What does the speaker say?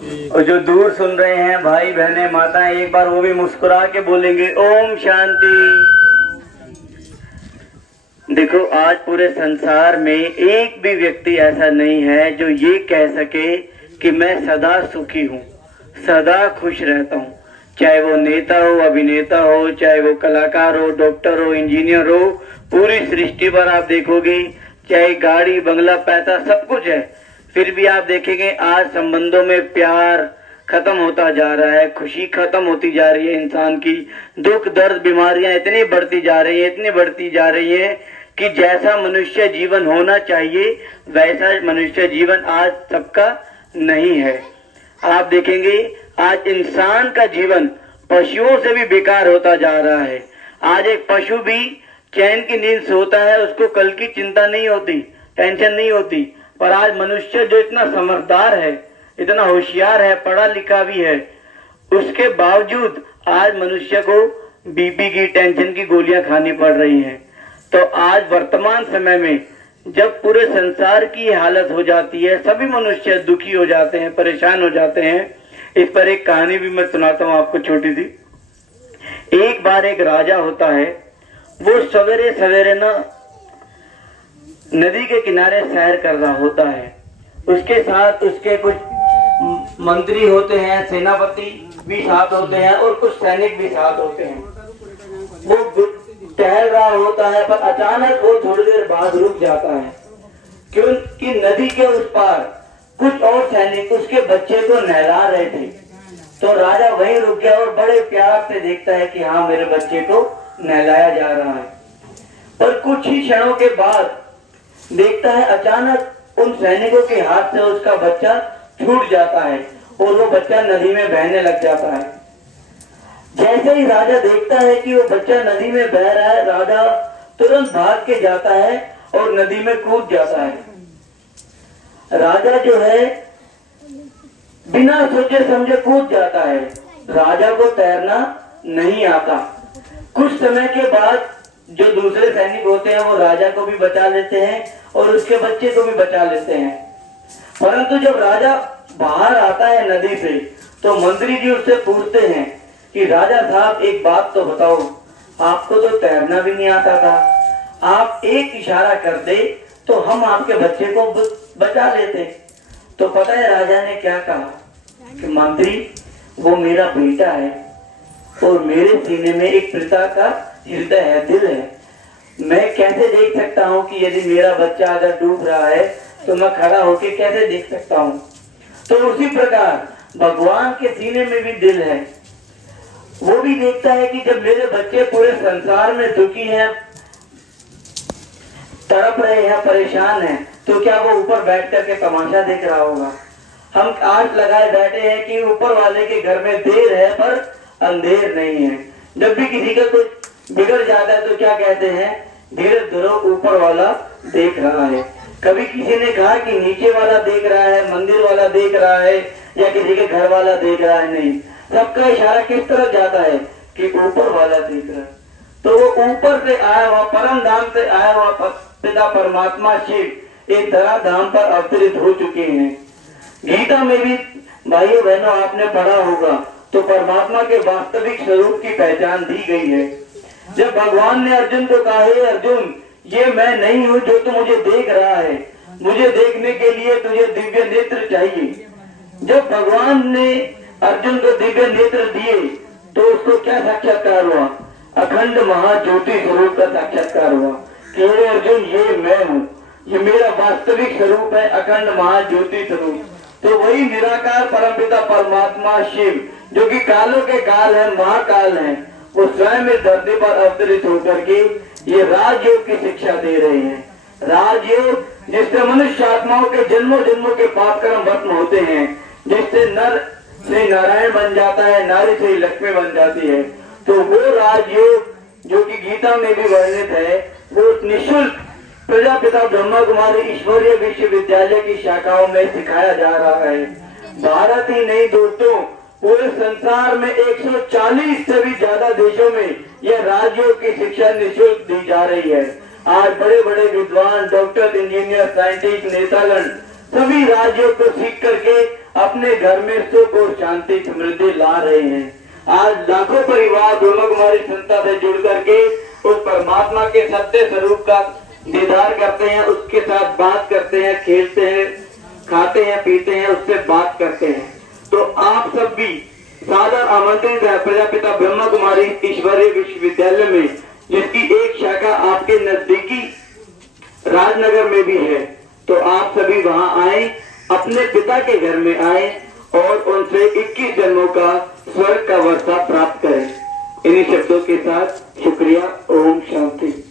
और जो दूर सुन रहे हैं भाई बहने माताएं, एक बार वो भी मुस्कुरा के बोलेंगे ओम शांति। देखो, आज पूरे संसार में एक भी व्यक्ति ऐसा नहीं है जो ये कह सके कि मैं सदा सुखी हूँ, सदा खुश रहता हूँ। चाहे वो नेता हो, अभिनेता हो, चाहे वो कलाकार हो, डॉक्टर हो, इंजीनियर हो, पूरी सृष्टि पर आप देखोगे चाहे गाड़ी, बंगला, पैसा सब कुछ है, फिर भी आप देखेंगे आज संबंधों में प्यार खत्म होता जा रहा है, खुशी खत्म होती जा रही है। इंसान की दुख दर्द बीमारियां इतनी बढ़ती जा रही है, इतनी बढ़ती जा रही है कि जैसा मनुष्य जीवन होना चाहिए वैसा मनुष्य जीवन आज सबका नहीं है। आप देखेंगे आज इंसान का जीवन पशुओं से भी बेकार होता जा रहा है। आज एक पशु भी चैन की नींद सोता है, उसको कल की चिंता नहीं होती, टेंशन नहीं होती। पर आज मनुष्य जो इतना समझदार है, इतना होशियार है, पढ़ा लिखा भी है, उसके बावजूद आज मनुष्य को बीपी की, टेंशन की गोलियां खानी पड़ रही हैं। तो आज वर्तमान समय में जब पूरे संसार की हालत हो जाती है, सभी मनुष्य दुखी हो जाते हैं, परेशान हो जाते हैं। इस पर एक कहानी भी मैं सुनाता हूँ आपको, छोटी सी। एक बार एक राजा होता है, वो सवेरे सवेरे ना नदी के किनारे सैर कर रहा होता है। उसके साथ उसके कुछ मंत्री होते हैं, सेनापति भी साथ होते हैं और कुछ सैनिक भी साथ होते हैं। वो टहल रहा होता है, पर अचानक वो थोड़ी देर बाद रुक जाता है, क्योंकि नदी के उस पार कुछ और सैनिक उसके बच्चे को नहला रहे थे। तो राजा वहीं रुक गया और बड़े प्यार से देखता है कि हाँ, मेरे बच्चे को नहलाया जा रहा है। पर कुछ ही क्षणों के बाद देखता है अचानक उन सैनिकों के हाथ से उसका बच्चा छूट जाता है और वो बच्चा नदी में बहने लग जाता है। जैसे ही राजा देखता है कि वो बच्चा नदी में बह रहा है, राजा तुरंत भाग के जाता है और नदी में कूद जाता है। राजा जो है बिना सोचे समझे कूद जाता है। राजा को तैरना नहीं आता। कुछ समय के बाद जो दूसरे सैनिक होते हैं वो राजा को भी बचा लेते हैं और उसके बच्चे को भी बचा लेते हैं। परंतु जब राजा बाहर आता है नदी से, तो मंत्री जी उससे पूछते हैं कि राजा साहब, एक बात तो बताओ, आपको तो तैरना भी नहीं आता था, आप एक इशारा कर दे तो हम आपके बच्चे को बचा लेते। तो पता है राजा ने क्या कहा कि मंत्री, वो मेरा बेटा है और मेरे सीने में एक पिता का हृदय है, दिल है। मैं कैसे देख सकता हूँ कि यदि मेरा बच्चा अगर डूब रहा है तो मैं खड़ा होकर कैसे देख सकता हूँ। तो उसी प्रकार भगवान के सीने में भी दिल है। वो भी देखता है कि जब मेरे बच्चे पूरे संसार में दुखी हैं, तड़प रहे हैं, परेशान हैं, तो क्या वो ऊपर बैठ करके तमाशा देख रहा होगा? हम आस लगाए बैठे हैं कि ऊपर वाले के घर में देर है पर अंधेर नहीं है। जब भी किसी का कुछ बिगड़ जाता है तो क्या कहते हैं, धीरे धीरे ऊपर वाला देख रहा है। कभी किसी ने कहा कि नीचे वाला देख रहा है, मंदिर वाला देख रहा है, या किसी के घर वाला देख रहा है? नहीं, सबका इशारा किस तरफ जाता है कि ऊपर वाला देख रहा है। तो वो ऊपर से आया हुआ, परम धाम से आया हुआ पिता परमात्मा शिव एक धरा धाम पर अवतरित हो चुके हैं। गीता में भी भाइयों बहनों आपने पढ़ा होगा, तो परमात्मा के वास्तविक स्वरूप की पहचान दी गई है। जब भगवान ने अर्जुन को कहा, हे अर्जुन, ये मैं नहीं हूँ जो तू मुझे देख रहा है, मुझे देखने के लिए तुझे दिव्य नेत्र चाहिए। जब भगवान ने अर्जुन को दिव्य नेत्र दिए तो उसको क्या साक्षात्कार हुआ? अखंड महाज्योति स्वरूप का साक्षात्कार हुआ कि हे अर्जुन, ये मैं हूँ, ये मेरा वास्तविक स्वरूप है, अखंड महाज्योति स्वरूप। तो वही निराकार परमपिता परमात्मा शिव, जो कि कालों के काल है, महाकाल है, वो स्वयं इस धरती पर अवतरित होकर के ये राजयोग की शिक्षा दे रहे हैं। राजयोग जिससे मनुष्य आत्माओं के जन्मों जन्मों के पाप कर्म भस्म होते हैं, जिससे नर से नारायण बन जाता है, नारी से लक्ष्मी बन जाती है। तो वो राजयोग जो कि गीता में भी वर्णित है, वो निःशुल्क प्रजापिता ब्रह्मा कुमारी ईश्वरीय विश्वविद्यालय की शाखाओं में सिखाया जा रहा है। भारत ही नहीं दोस्तों, पूरे संसार में 140 से भी ज्यादा देशों में यह राजयोग की शिक्षा निःशुल्क दी जा रही है। आज बड़े बड़े विद्वान, डॉक्टर, इंजीनियर, साइंटिस्ट, नेतागण सभी राजयोग को सीख करके अपने घर में सुख और शांति समृद्धि ला रहे हैं। आज लाखों परिवार ब्रह्म कुमारी संस्था से जुड़ करके उस परमात्मा के सत्य स्वरूप का दीदार करते हैं, उसके साथ बात करते हैं, खेलते हैं, खाते हैं, पीते हैं, उससे बात करते हैं। तो आप सब भी सादर आमंत्रित है प्रजापिता ब्रह्म कुमारी ईश्वरीय विश्वविद्यालय में, जिसकी एक शाखा आपके नजदीकी राजनगर में भी है। तो आप सभी वहां आए, अपने पिता के घर में आए और उनसे 21 जन्मों का स्वर्ग का वर्षा प्राप्त करें। इन्हीं शब्दों के साथ शुक्रिया। ओम शांति।